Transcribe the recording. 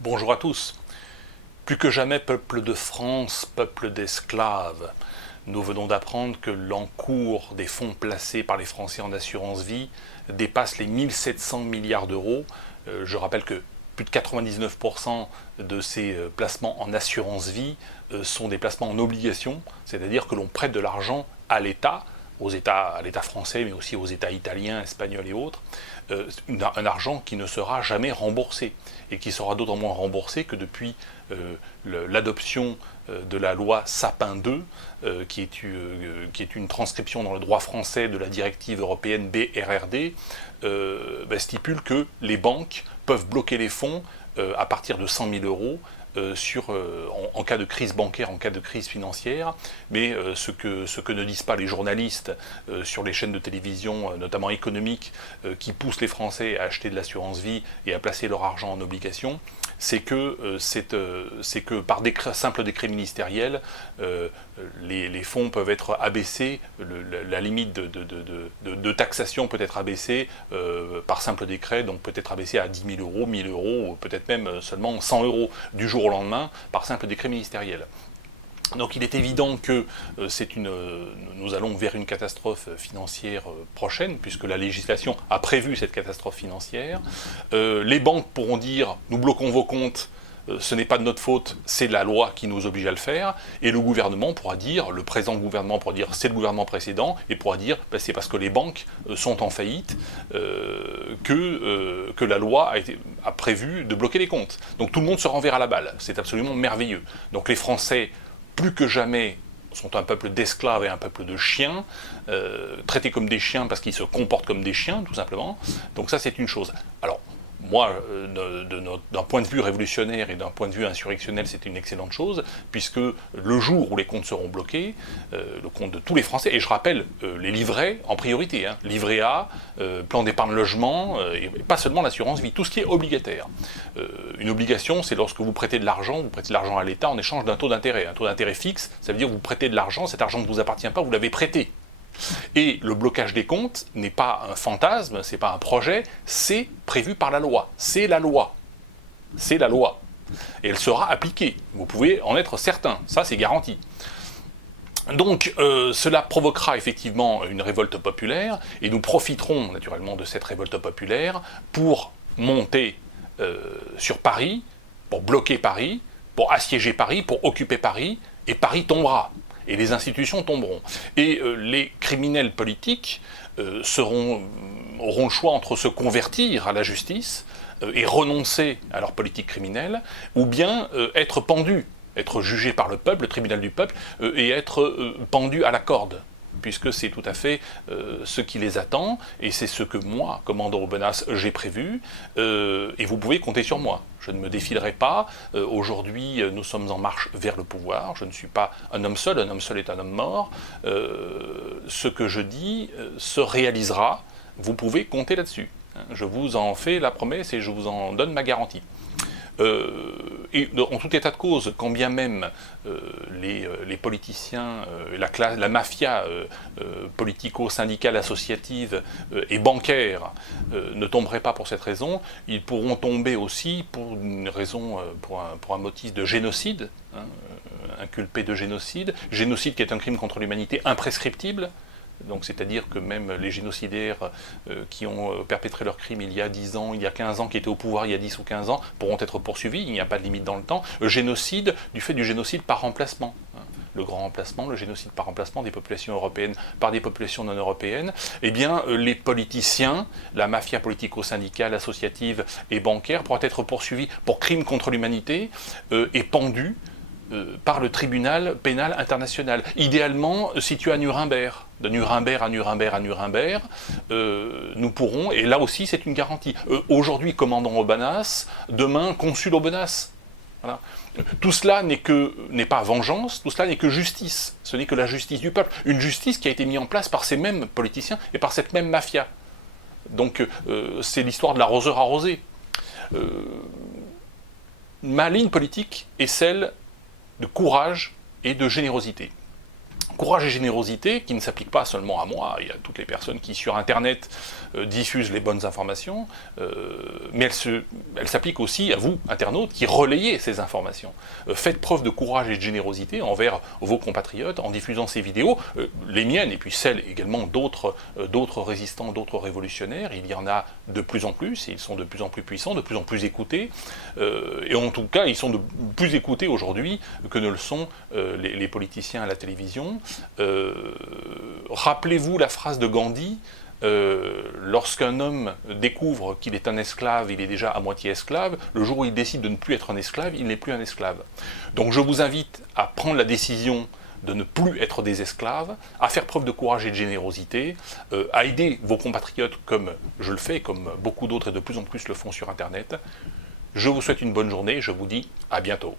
Bonjour à tous. Plus que jamais, peuple de France, peuple d'esclaves. Nous venons d'apprendre que l'encours des fonds placés par les Français en assurance vie dépasse les 1700 milliards d'euros. Je rappelle que plus de 99% de ces placements en assurance vie sont des placements en obligation, c'est-à-dire que l'on prête de l'argent à l'État, à l'État français, mais aussi aux États italiens, espagnols et autres, un argent qui ne sera jamais remboursé, et qui sera d'autant moins remboursé que depuis l'adoption de la loi Sapin 2, qui est une transcription dans le droit français de la directive européenne BRRD, stipule que les banques peuvent bloquer les fonds à partir de 100 000 euros en cas de crise bancaire, en cas de crise financière, mais ce que ne disent pas les journalistes sur les chaînes de télévision, notamment économiques, qui poussent les Français à acheter de l'assurance vie et à placer leur argent en obligation, c'est que par simple décret ministériel, les fonds peuvent être abaissés, la limite de taxation peut être abaissée par simple décret, donc peut être abaissée à 10 000 euros, 1 000 euros, ou peut-être même seulement 100 euros du jour au lendemain par simple décret ministériel. Donc il est évident que nous allons vers une catastrophe financière prochaine, puisque la législation a prévu cette catastrophe financière. Les banques pourront dire « nous bloquons vos comptes », ce n'est pas de notre faute, c'est la loi qui nous oblige à le faire, et le gouvernement pourra dire, le présent gouvernement pourra dire c'est le gouvernement précédent, et pourra dire c'est parce que les banques sont en faillite que la loi a prévu de bloquer les comptes. Donc tout le monde se renverra la balle, c'est absolument merveilleux. Donc les Français, plus que jamais, sont un peuple d'esclaves et un peuple de chiens, traités comme des chiens parce qu'ils se comportent comme des chiens, tout simplement. Donc ça, c'est une chose. Alors, moi, d'un point de vue révolutionnaire et d'un point de vue insurrectionnel, c'est une excellente chose, puisque le jour où les comptes seront bloqués, le compte de tous les Français, et je rappelle les livrets en priorité, livret A, plan d'épargne logement, et pas seulement l'assurance vie, tout ce qui est obligataire. Une obligation, c'est lorsque vous prêtez de l'argent à l'État en échange d'un taux d'intérêt. Un taux d'intérêt fixe, ça veut dire que vous prêtez de l'argent, cet argent ne vous appartient pas, vous l'avez prêté. Et le blocage des comptes n'est pas un fantasme, c'est pas un projet, c'est prévu par la loi. C'est la loi. C'est la loi. Et elle sera appliquée. Vous pouvez en être certain. Ça, c'est garanti. Donc cela provoquera effectivement une révolte populaire, et nous profiterons naturellement de cette révolte populaire pour monter sur Paris, pour bloquer Paris, pour assiéger Paris, pour occuper Paris, et Paris tombera. Et les institutions tomberont. Et les criminels politiques auront le choix entre se convertir à la justice et renoncer à leur politique criminelle, ou bien être pendus, être jugés par le peuple, le tribunal du peuple, et être pendus à la corde, puisque c'est tout à fait ce qui les attend, et c'est ce que moi, commandant Aubenas, j'ai prévu, et vous pouvez compter sur moi. Je ne me défilerai pas. Aujourd'hui, nous sommes en marche vers le pouvoir. Je ne suis pas un homme seul est un homme mort. Ce que je dis se réalisera. Vous pouvez compter là-dessus. Je vous en fais la promesse et je vous en donne ma garantie. Et en tout état de cause, quand bien même les politiciens, la mafia politico-syndicale, associative et bancaire ne tomberaient pas pour cette raison, ils pourront tomber aussi pour une raison, pour un motif de génocide, inculpé de génocide qui est un crime contre l'humanité imprescriptible. Donc c'est-à-dire que même les génocidaires qui ont perpétré leur crime il y a 10 ans, il y a 15 ans, qui étaient au pouvoir il y a 10 ou 15 ans, pourront être poursuivis, il n'y a pas de limite dans le temps. Génocide, du fait du génocide par remplacement. Le grand remplacement, le génocide par remplacement des populations européennes par des populations non européennes, eh bien les politiciens, la mafia politico-syndicale, associative et bancaire pourront être poursuivis pour crimes contre l'humanité et pendus par le tribunal pénal international, idéalement situé à Nuremberg. De Nuremberg à Nuremberg à Nuremberg, nous pourrons, et là aussi c'est une garantie, aujourd'hui commandant Aubenas, demain consul Aubenas. Voilà. Tout cela n'est pas vengeance, tout cela n'est que justice, ce n'est que la justice du peuple, une justice qui a été mise en place par ces mêmes politiciens et par cette même mafia. Donc c'est l'histoire de l'arroseur arrosé. Ma ligne politique est celle de courage et de générosité. Courage et générosité qui ne s'applique pas seulement à moi, il y a toutes les personnes qui sur Internet diffusent les bonnes informations, mais elle s'applique aussi à vous, internautes, qui relayez ces informations. Faites preuve de courage et de générosité envers vos compatriotes en diffusant ces vidéos, les miennes et puis celles également d'autres résistants, d'autres révolutionnaires. Il y en a de plus en plus, et ils sont de plus en plus puissants, de plus en plus écoutés, et en tout cas ils sont de plus écoutés aujourd'hui que ne le sont les politiciens à la télévision. Rappelez-vous la phrase de Gandhi, lorsqu'un homme découvre qu'il est un esclave, il est déjà à moitié esclave, le jour où il décide de ne plus être un esclave, il n'est plus un esclave. Donc je vous invite à prendre la décision de ne plus être des esclaves, à faire preuve de courage et de générosité, à aider vos compatriotes comme je le fais, comme beaucoup d'autres et de plus en plus le font sur Internet. Je vous souhaite une bonne journée, je vous dis à bientôt.